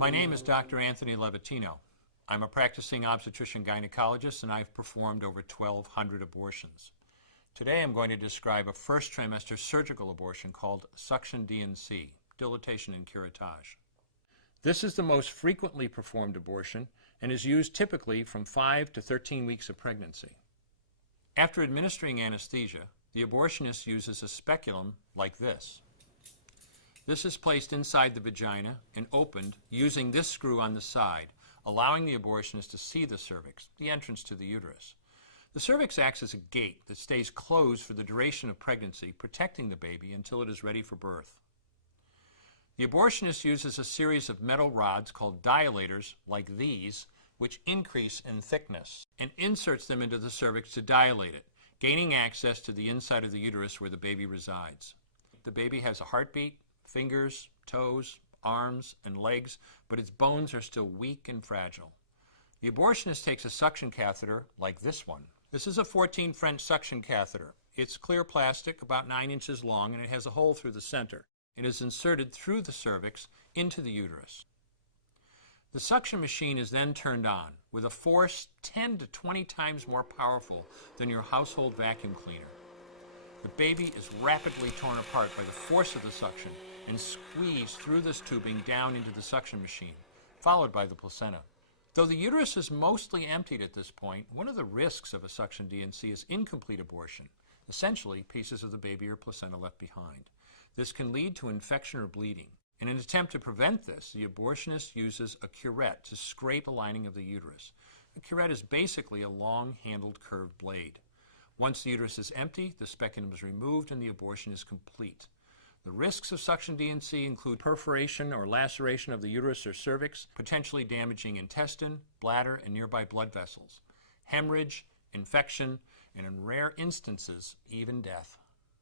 My name is Dr. Anthony Levatino. I'm a practicing obstetrician-gynecologist and I've performed over 1,200 abortions. Today I'm going to describe a first trimester surgical abortion called suction D&C, dilatation and curettage. This is the most frequently performed abortion and is used typically from 5 to 13 weeks of pregnancy. After administering anesthesia, the abortionist uses a speculum like this. This is placed inside the vagina and opened using this screw on the side, allowing the abortionist to see the cervix, the entrance to the uterus. The cervix acts as a gate that stays closed for the duration of pregnancy, protecting the baby until it is ready for birth. The abortionist uses a series of metal rods called dilators, like these, which increase in thickness, and inserts them into the cervix to dilate it, gaining access to the inside of the uterus where the baby resides. The baby has a heartbeat, fingers, toes, arms, and legs, but its bones are still weak and fragile. The abortionist takes a suction catheter like this one. This is a 14 French suction catheter. It's clear plastic, about 9 inches long, and it has a hole through the center. It is inserted through the cervix into the uterus. The suction machine is then turned on with a force 10 to 20 times more powerful than your household vacuum cleaner. The baby is rapidly torn apart by the force of the suction and squeezed through this tubing down into the suction machine, followed by the placenta. Though the uterus is mostly emptied at this point, one of the risks of a suction D&C is incomplete abortion, essentially pieces of the baby or placenta left behind. This can lead to infection or bleeding. In an attempt to prevent this, the abortionist uses a curette to scrape the lining of the uterus. A curette is basically a long-handled curved blade. Once the uterus is empty, the speculum is removed and the abortion is complete. The risks of suction D&C include perforation or laceration of the uterus or cervix, potentially damaging intestine, bladder, and nearby blood vessels, hemorrhage, infection, and in rare instances, even death.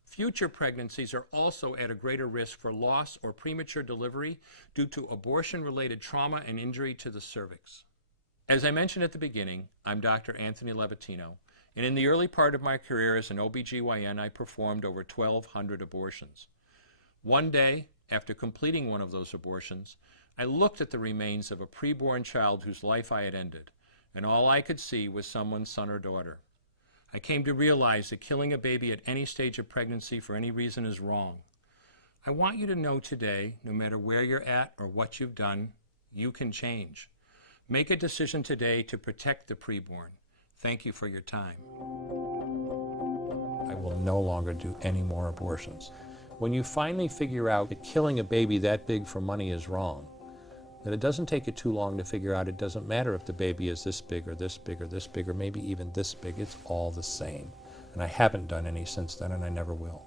Future pregnancies are also at a greater risk for loss or premature delivery due to abortion-related trauma and injury to the cervix. As I mentioned at the beginning, I'm Dr. Anthony Levatino, and in the early part of my career as an OBGYN, I performed over 1,200 abortions. One day, after completing one of those abortions, I looked at the remains of a preborn child whose life I had ended, and all I could see was someone's son or daughter. I came to realize that killing a baby at any stage of pregnancy for any reason is wrong. I want you to know today, no matter where you're at or what you've done, you can change. Make a decision today to protect the preborn. Thank you for your time. I will no longer do any more abortions. When you finally figure out that killing a baby that big for money is wrong, that it doesn't take you too long to figure out it doesn't matter if the baby is this big or this big or this big or maybe even this big, it's all the same. And I haven't done any since then and I never will.